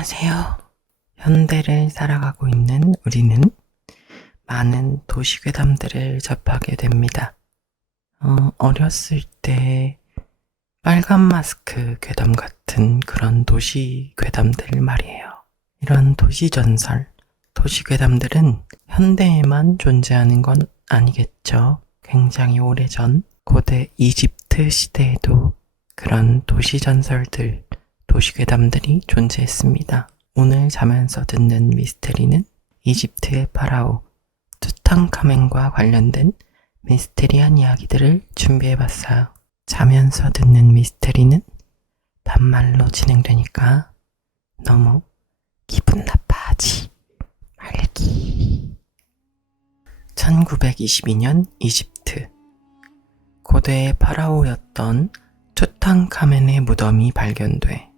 안녕하세요. 현대를 살아가고 있는 우리는 많은 도시괴담들을 접하게 됩니다. 어렸을 때 빨간 마스크 괴담 같은 그런 도시괴담들 말이에요. 이런 도시전설, 도시괴담들은 현대에만 존재하는 건 아니겠죠. 굉장히 오래전 고대 이집트 시대에도 그런 도시전설들, 도시괴담들이 존재했습니다. 오늘 자면서 듣는 미스테리는 이집트의 파라오 투탕카멘과 관련된 미스테리한 이야기들을 준비해봤어요. 자면서 듣는 미스테리는 반말로 진행되니까 너무 기분 나빠하지 말기. 1922년 이집트. 고대의 파라오였던 투탕카멘의 무덤이 발견돼.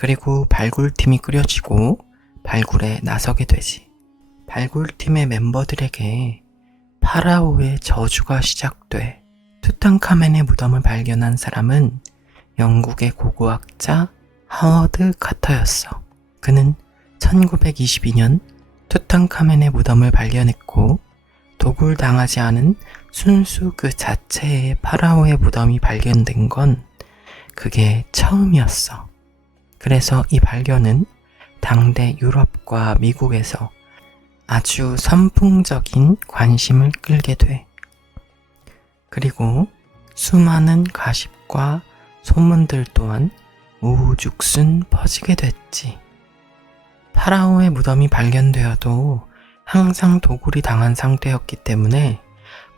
그리고 발굴팀이 꾸려지고 발굴에 나서게 되지. 발굴팀의 멤버들에게 파라오의 저주가 시작돼. 투탕카멘의 무덤을 발견한 사람은 영국의 고고학자 하워드 카터였어. 그는 1922년 투탕카멘의 무덤을 발견했고 도굴당하지 않은 순수 그 자체의 파라오의 무덤이 발견된 건 그게 처음이었어. 그래서 이 발견은 당대 유럽과 미국에서 아주 선풍적인 관심을 끌게 돼. 그리고 수많은 가십과 소문들 또한 우후죽순 퍼지게 됐지. 파라오의 무덤이 발견되어도 항상 도굴이 당한 상태였기 때문에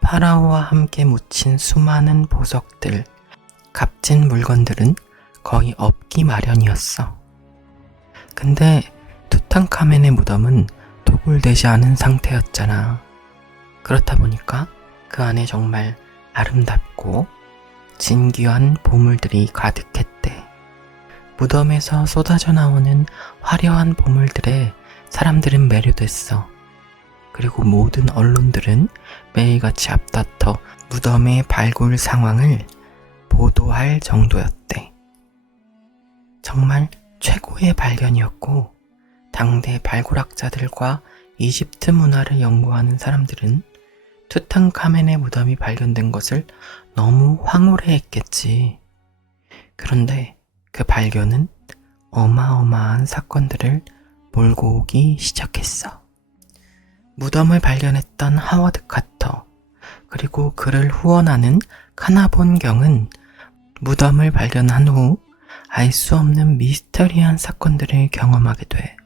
파라오와 함께 묻힌 수많은 보석들, 값진 물건들은 거의 없기 마련이었어. 근데 투탕카멘의 무덤은 도굴되지 않은 상태였잖아. 그렇다 보니까 그 안에 정말 아름답고 진귀한 보물들이 가득했대. 무덤에서 쏟아져 나오는 화려한 보물들에 사람들은 매료됐어. 그리고 모든 언론들은 매일같이 앞다퉈 무덤의 발굴 상황을 보도할 정도였대. 정말 최고의 발견이었고 당대 발굴학자들과 이집트 문화를 연구하는 사람들은 투탕카멘의 무덤이 발견된 것을 너무 황홀해했겠지. 그런데 그 발견은 어마어마한 사건들을 몰고 오기 시작했어. 무덤을 발견했던 하워드 카터, 그리고 그를 후원하는 카나본 경은 무덤을 발견한 후 알 수 없는 미스터리한 사건들을 경험하게 돼.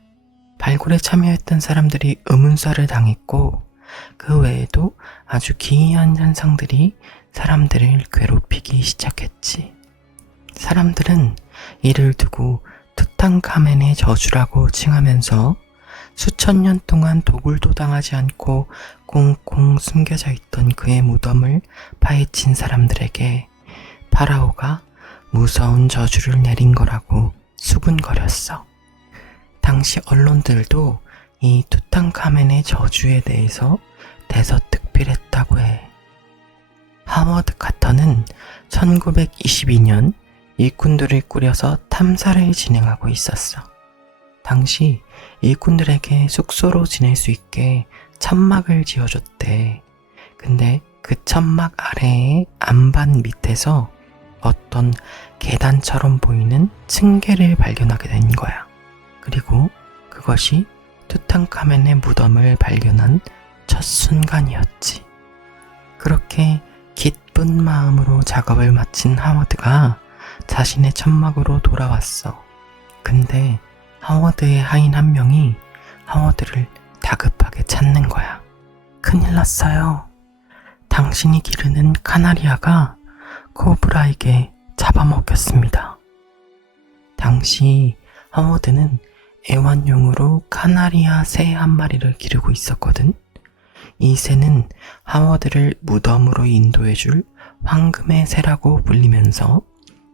발굴에 참여했던 사람들이 의문사를 당했고 그 외에도 아주 기이한 현상들이 사람들을 괴롭히기 시작했지. 사람들은 이를 두고 투탕카멘의 저주라고 칭하면서 수천 년 동안 도굴도 당하지 않고 꽁꽁 숨겨져 있던 그의 무덤을 파헤친 사람들에게 파라오가 무서운 저주를 내린 거라고 수군거렸어. 당시 언론들도 이 투탕카멘의 저주에 대해서 대서특필했다고 해. 하워드 카터는 1922년 일꾼들을 꾸려서 탐사를 진행하고 있었어. 당시 일꾼들에게 숙소로 지낼 수 있게 천막을 지어줬대. 근데 그 천막 아래의 안반 밑에서 어떤 계단처럼 보이는 층계를 발견하게 된 거야. 그리고 그것이 투탕카멘의 무덤을 발견한 첫 순간이었지. 그렇게 기쁜 마음으로 작업을 마친 하워드가 자신의 천막으로 돌아왔어. 근데 하워드의 하인 한 명이 하워드를 다급하게 찾는 거야. 큰일 났어요. 당신이 기르는 카나리아가 코브라에게 잡아먹혔습니다. 당시 하워드는 애완용으로 카나리아 새 한 마리를 기르고 있었거든. 이 새는 하워드를 무덤으로 인도해줄 황금의 새라고 불리면서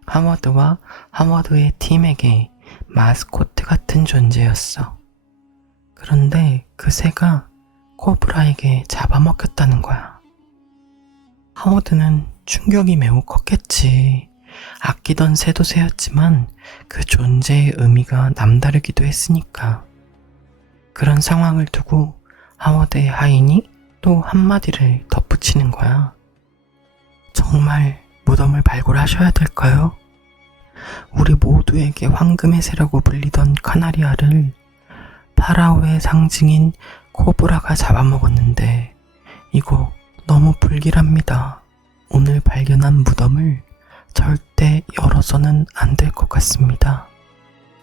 하워드와 하워드의 팀에게 마스코트 같은 존재였어. 그런데 그 새가 코브라에게 잡아먹혔다는 거야. 하워드는 충격이 매우 컸겠지. 아끼던 새도 새였지만 그 존재의 의미가 남다르기도 했으니까. 그런 상황을 두고 하워드의 하인이 또 한마디를 덧붙이는 거야. 정말 무덤을 발굴하셔야 될까요? 우리 모두에게 황금의 새라고 불리던 카나리아를 파라오의 상징인 코브라가 잡아먹었는데 이거 너무 불길합니다. 오늘 발견한 무덤을 절대 열어서는 안 될 것 같습니다.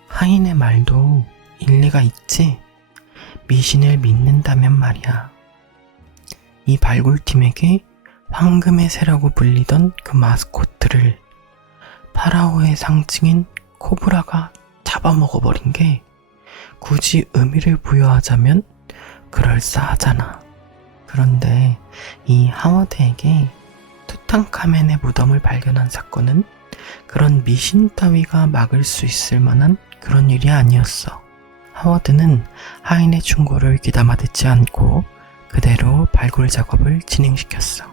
하인의 말도 일리가 있지? 미신을 믿는다면 말이야. 이 발굴팀에게 황금의 새라고 불리던 그 마스코트를 파라오의 상징인 코브라가 잡아먹어버린 게 굳이 의미를 부여하자면 그럴싸하잖아. 그런데 이 하워드에게 투탕카멘의 무덤을 발견한 사건은 그런 미신 따위가 막을 수 있을 만한 그런 일이 아니었어. 하워드는 하인의 충고를 귀담아 듣지 않고 그대로 발굴 작업을 진행시켰어.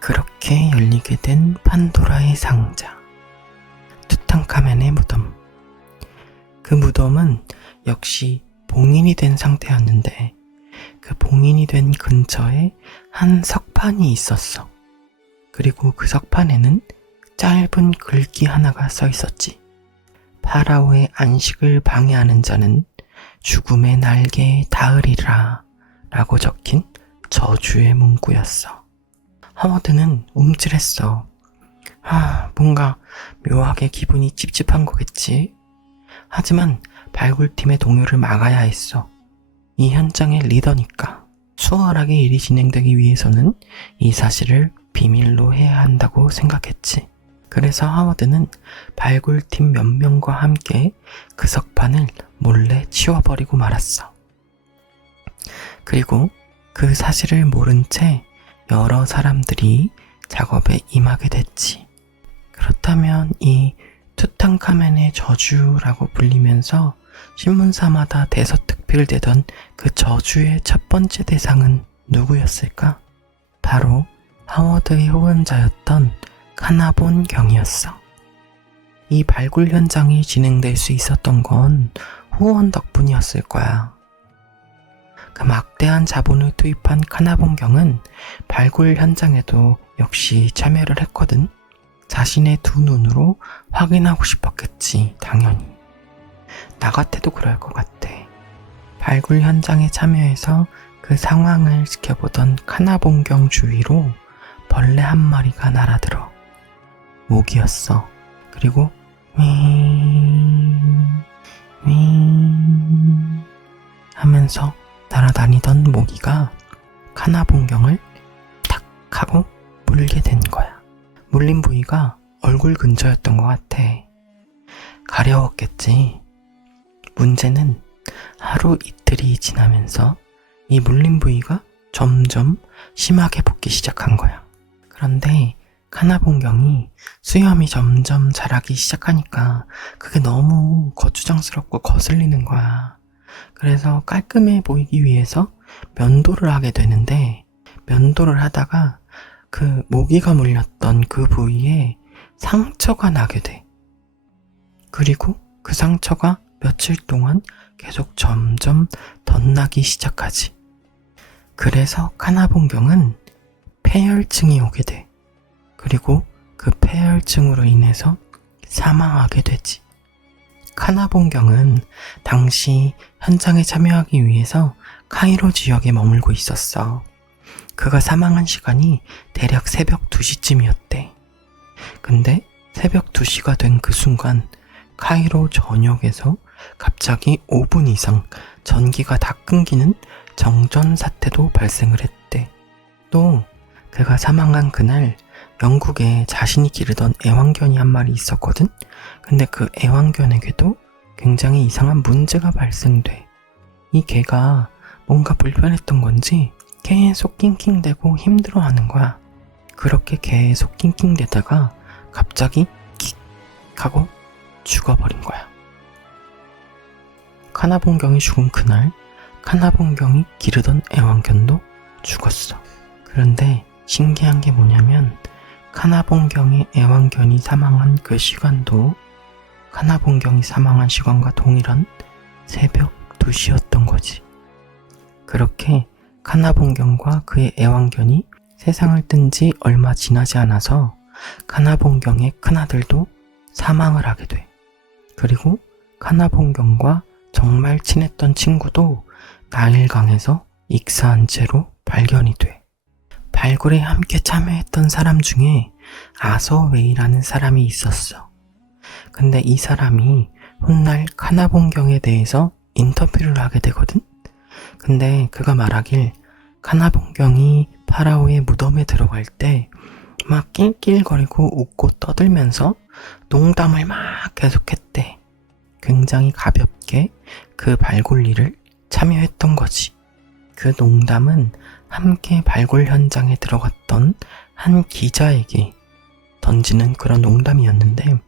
그렇게 열리게 된 판도라의 상자, 투탕카멘의 무덤. 그 무덤은 역시 봉인이 된 상태였는데 그 봉인이 된 근처에 한 석판이 있었어. 그리고 그 석판에는 짧은 글귀 하나가 써 있었지. 파라오의 안식을 방해하는 자는 죽음의 날개에 닿으리라 라고 적힌 저주의 문구였어. 하워드는 움찔했어. 뭔가 묘하게 기분이 찝찝한 거겠지. 하지만 발굴팀의 동요를 막아야 했어. 이 현장의 리더니까. 수월하게 일이 진행되기 위해서는 이 사실을 비밀로 해야 한다고 생각했지. 그래서 하워드는 발굴팀 몇 명과 함께 그 석판을 몰래 치워버리고 말았어. 그리고 그 사실을 모른 채 여러 사람들이 작업에 임하게 됐지. 그렇다면 이 투탕카멘의 저주라고 불리면서 신문사마다 대서특필되던 그 저주의 첫 번째 대상은 누구였을까? 바로 하워드의 후원자였던 카나본 경이었어. 이 발굴 현장이 진행될 수 있었던 건 후원 덕분이었을 거야. 그 막대한 자본을 투입한 카나본 경은 발굴 현장에도 역시 참여를 했거든. 자신의 두 눈으로 확인하고 싶었겠지, 당연히. 나 같아도 그럴 것 같아. 발굴 현장에 참여해서 그 상황을 지켜보던 카나본 경 주위로 벌레 한 마리가 날아들어. 모기였어. 그리고 윙 하면서 날아다니던 모기가 카나본경을 탁 하고 물게 된 거야. 물린 부위가 얼굴 근처였던 것 같아. 가려웠겠지. 문제는 하루 이틀이 지나면서 이 물린 부위가 점점 심하게 붓기 시작한 거야. 그런데 카나본경이 수염이 점점 자라기 시작하니까 그게 너무 거추장스럽고 거슬리는 거야. 그래서 깔끔해 보이기 위해서 면도를 하게 되는데, 면도를 하다가 그 모기가 물렸던 그 부위에 상처가 나게 돼. 그리고 그 상처가 며칠 동안 계속 점점 덧나기 시작하지. 그래서 카나본경은 폐혈증이 오게 돼. 그리고 그 폐혈증으로 인해서 사망하게 되지. 카나본경은 당시 현장에 참여하기 위해서 카이로 지역에 머물고 있었어. 그가 사망한 시간이 대략 새벽 2시쯤이었대. 근데 새벽 2시가 된 그 순간 카이로 전역에서 갑자기 5분 이상 전기가 다 끊기는 정전 사태도 발생을 했대. 또 그가 사망한 그날 영국에 자신이 기르던 애완견이 한 마리 있었거든? 근데 그 애완견에게도 굉장히 이상한 문제가 발생돼. 이 개가 뭔가 불편했던 건지 계속 낑낑대고 힘들어하는 거야. 그렇게 계속 낑낑대다가 갑자기 킥 하고 죽어버린 거야. 카나본경이 죽은 그날 카나본경이 기르던 애완견도 죽었어. 그런데 신기한 게 뭐냐면 카나봉경의 애완견이 사망한 그 시간도 카나봉경이 사망한 시간과 동일한 새벽 2시였던 거지. 그렇게 카나봉경과 그의 애완견이 세상을 뜬 지 얼마 지나지 않아서 카나봉경의 큰아들도 사망을 하게 돼. 그리고 카나봉경과 정말 친했던 친구도 나일강에서 익사한 채로 발견이 돼. 발굴에 함께 참여했던 사람 중에 아서웨이라는 사람이 있었어. 근데 이 사람이 훗날 카나봉경에 대해서 인터뷰를 하게 되거든? 근데 그가 말하길 카나봉경이 파라오의 무덤에 들어갈 때 막 낄낄거리고 웃고 떠들면서 농담을 막 계속했대. 굉장히 가볍게 그 발굴 일을 참여했던 거지. 그 농담은 함께 발굴 현장에 들어갔던 한 기자에게 던지는 그런 농담이었는데,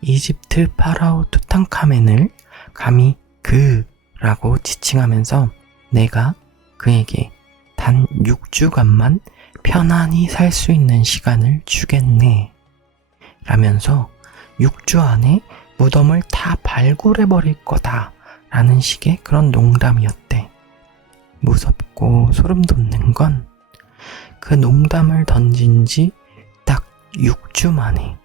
이집트 파라오 투탕카멘을 감히 그라고 지칭하면서 내가 그에게 단 6주간만 편안히 살 수 있는 시간을 주겠네 라면서 6주 안에 무덤을 다 발굴해버릴 거다 라는 식의 그런 농담이었대. 무섭고 소름 돋는 건 그 농담을 던진 지 딱 6주 만에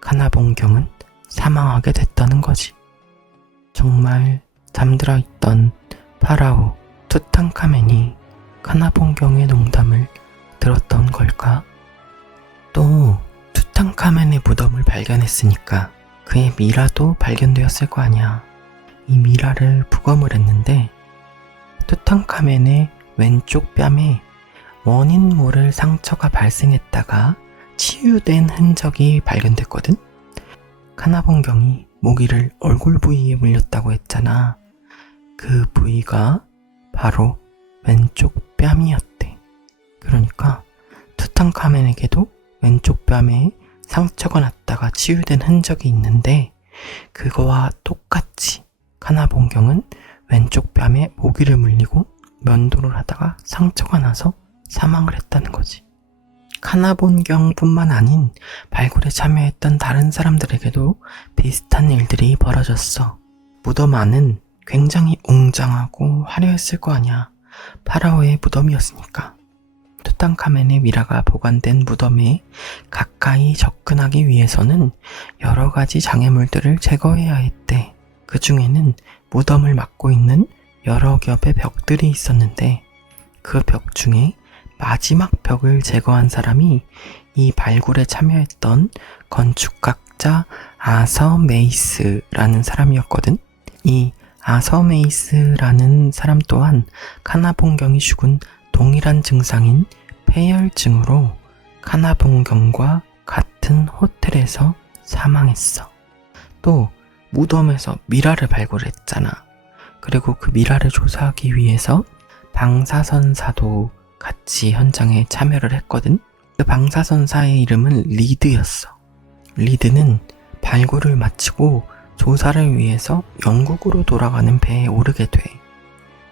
카나봉경은 사망하게 됐다는 거지. 정말 잠들어 있던 파라오 투탕카멘이 카나봉경의 농담을 들었던 걸까? 또 투탕카멘의 무덤을 발견했으니까 그의 미라도 발견되었을 거 아니야. 이 미라를 부검을 했는데 투탕카멘의 왼쪽 뺨에 원인 모를 상처가 발생했다가 치유된 흔적이 발견됐거든? 카나봉경이 모기를 얼굴 부위에 물렸다고 했잖아. 그 부위가 바로 왼쪽 뺨이었대. 그러니까 투탕카멘에게도 왼쪽 뺨에 상처가 났다가 치유된 흔적이 있는데, 그거와 똑같이 카나봉경은 왼쪽 뺨에 모기를 물리고 면도를 하다가 상처가 나서 사망을 했다는 거지. 카나봉경뿐만 아닌 발굴에 참여했던 다른 사람들에게도 비슷한 일들이 벌어졌어. 무덤 안은 굉장히 웅장하고 화려했을 거 아니야. 파라오의 무덤이었으니까. 투탕카멘의 미라가 보관된 무덤에 가까이 접근하기 위해서는 여러 가지 장애물들을 제거해야 했대. 그 중에는 무덤을 막고 있는 여러 겹의 벽들이 있었는데, 그 벽 중에 마지막 벽을 제거한 사람이 이 발굴에 참여했던 건축학자 아서 메이스라는 사람이었거든. 이 아서 메이스라는 사람 또한 카나봉경이 죽은 동일한 증상인 폐혈증으로 카나봉경과 같은 호텔에서 사망했어. 또 무덤에서 미라를 발굴했잖아. 그리고 그 미라를 조사하기 위해서 방사선사도 같이 현장에 참여를 했거든. 그 방사선사의 이름은 리드였어. 리드는 발굴을 마치고 조사를 위해서 영국으로 돌아가는 배에 오르게 돼.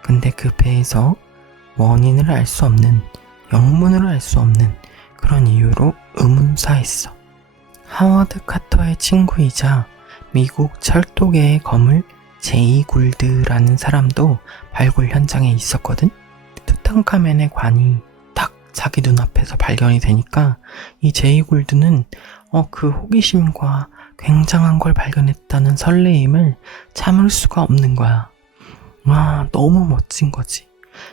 근데 그 배에서 원인을 알 수 없는, 영문을 알 수 없는 그런 이유로 의문사했어. 하워드 카터의 친구이자 미국 철도계의 거물 제이 굴드라는 사람도 발굴 현장에 있었거든. 투탕카멘의 관이 딱 자기 눈앞에서 발견이 되니까 이 제이 굴드는 그 호기심과 굉장한 걸 발견했다는 설레임을 참을 수가 없는 거야. 와, 너무 멋진 거지.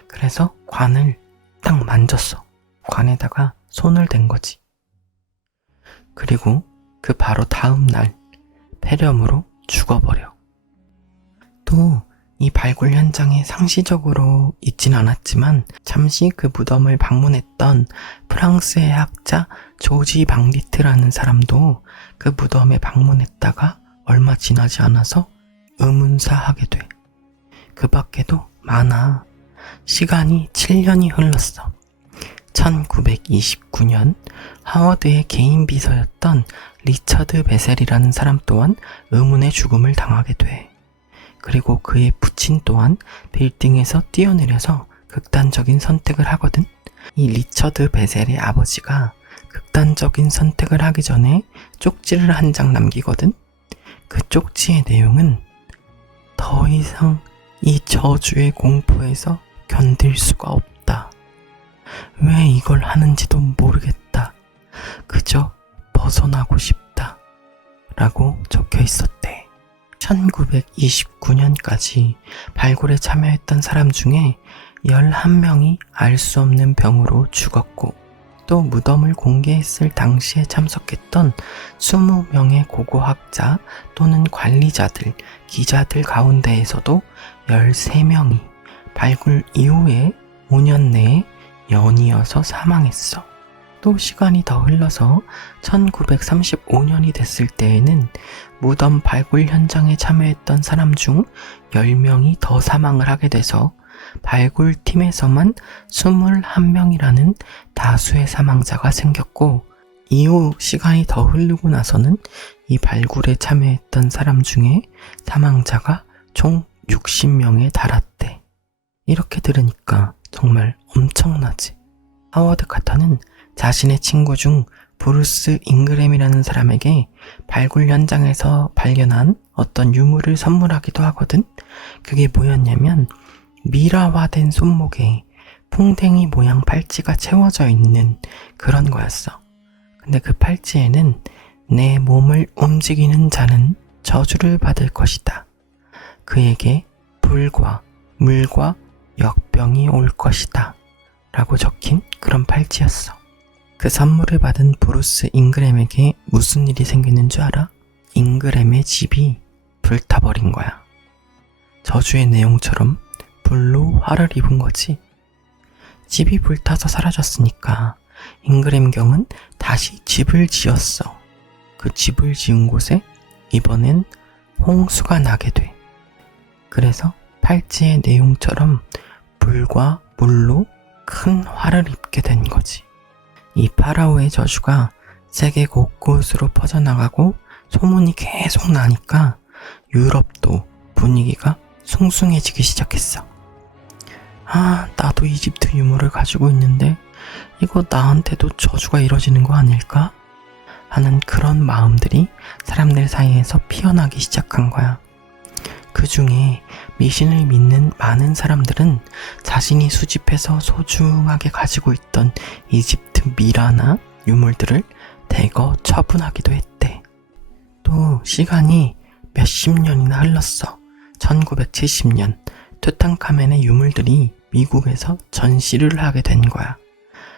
그래서 관을 딱 만졌어. 관에다가 손을 댄 거지. 그리고 그 바로 다음 날 폐렴으로 죽어버려. 또 이 발굴 현장에 상시적으로 있진 않았지만 잠시 그 무덤을 방문했던 프랑스의 학자 조지 방디트라는 사람도 그 무덤에 방문했다가 얼마 지나지 않아서 의문사하게 돼. 그 밖에도 많아. 시간이 7년이 흘렀어. 1929년 하워드의 개인 비서였던 리처드 베셀이라는 사람 또한 의문의 죽음을 당하게 돼. 그리고 그의 부친 또한 빌딩에서 뛰어내려서 극단적인 선택을 하거든. 이 리처드 베셀의 아버지가 극단적인 선택을 하기 전에 쪽지를 한 장 남기거든. 그 쪽지의 내용은 더 이상 이 저주의 공포에서 견딜 수가 없다. 왜 이걸 하는지도 모르겠다. 그저 벗어나고 싶다. 라고 적혀 있었대. 1929년까지 발굴에 참여했던 사람 중에 11명이 알 수 없는 병으로 죽었고, 또 무덤을 공개했을 당시에 참석했던 20명의 고고학자 또는 관리자들, 기자들 가운데에서도 13명이 발굴 이후에 5년 내에 연이어서 사망했어. 또 시간이 더 흘러서 1935년이 됐을 때에는 무덤 발굴 현장에 참여했던 사람 중 10명이 더 사망을 하게 돼서 발굴팀에서만 21명이라는 다수의 사망자가 생겼고, 이후 시간이 더 흐르고 나서는 이 발굴에 참여했던 사람 중에 사망자가 총 60명에 달았대. 이렇게 들으니까 정말 엄청나지. 하워드 카터는 자신의 친구 중 브루스 잉그램이라는 사람에게 발굴 현장에서 발견한 어떤 유물을 선물하기도 하거든. 그게 뭐였냐면 미라화된 손목에 풍뎅이 모양 팔찌가 채워져 있는 그런 거였어. 근데 그 팔찌에는 내 몸을 움직이는 자는 저주를 받을 것이다. 그에게 불과 물과 역병이 올 것이다. 라고 적힌 그런 팔찌였어. 그 선물을 받은 브루스 잉그램에게 무슨 일이 생기는 줄 알아? 잉그램의 집이 불타버린 거야. 저주의 내용처럼 불로 화를 입은 거지. 집이 불타서 사라졌으니까 잉그램 경은 다시 집을 지었어. 그 집을 지은 곳에 이번엔 홍수가 나게 돼. 그래서 팔찌의 내용처럼 불과 물로 큰 화를 입게 된 거지. 이 파라오의 저주가 세계 곳곳으로 퍼져나가고 소문이 계속 나니까 유럽도 분위기가 숭숭해지기 시작했어. 나도 이집트 유물을 가지고 있는데 이거 나한테도 저주가 이뤄지는 거 아닐까? 하는 그런 마음들이 사람들 사이에서 피어나기 시작한 거야. 그 중에 미신을 믿는 많은 사람들은 자신이 수집해서 소중하게 가지고 있던 이집트 미라나 유물들을 대거 처분하기도 했대. 또 시간이 몇십 년이나 흘렀어. 1970년 투탕카멘의 유물들이 미국에서 전시를 하게 된 거야.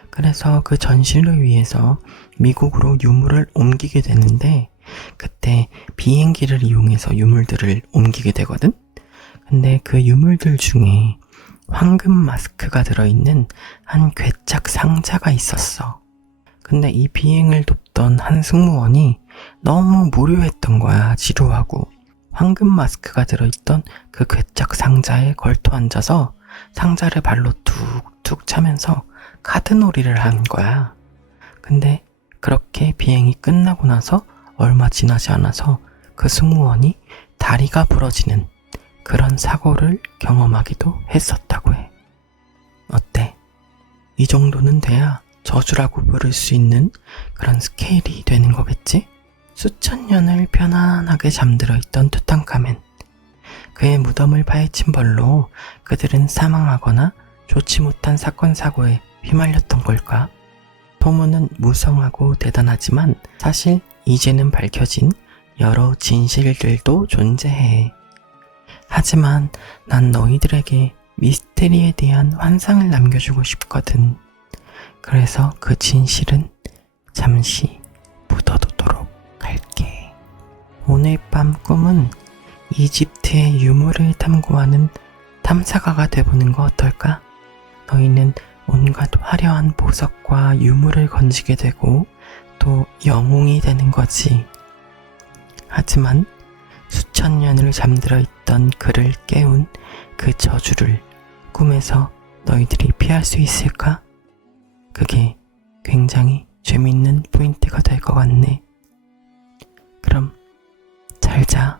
그래서 그 전시를 위해서 미국으로 유물을 옮기게 되는데, 그때 비행기를 이용해서 유물들을 옮기게 되거든? 근데 그 유물들 중에 황금 마스크가 들어있는 한 괴짝 상자가 있었어. 근데 이 비행을 돕던 한 승무원이 너무 무료했던 거야. 지루하고. 황금 마스크가 들어있던 그 괴짝 상자에 걸터 앉아서 상자를 발로 툭툭 차면서 카드놀이를 한 거야. 근데 그렇게 비행이 끝나고 나서 얼마 지나지 않아서 그 승무원이 다리가 부러지는 그런 사고를 경험하기도 했었다고 해. 어때? 이 정도는 돼야 저주라고 부를 수 있는 그런 스케일이 되는 거겠지? 수천 년을 편안하게 잠들어 있던 투탕카멘. 그의 무덤을 파헤친 벌로 그들은 사망하거나 좋지 못한 사건 사고에 휘말렸던 걸까? 소문은 무성하고 대단하지만 사실 이제는 밝혀진 여러 진실들도 존재해. 하지만 난 너희들에게 미스테리에 대한 환상을 남겨주고 싶거든. 그래서 그 진실은 잠시 묻어두도록 할게. 오늘 밤 꿈은 이집트의 유물을 탐구하는 탐사가가 돼보는 거 어떨까? 너희는 온갖 화려한 보석과 유물을 건지게 되고 또 영웅이 되는 거지. 하지만 수천 년을 잠들어 있던 그를 깨운 그 저주를 꿈에서 너희들이 피할 수 있을까? 그게 굉장히 재밌는 포인트가 될 것 같네. 그럼 잘 자.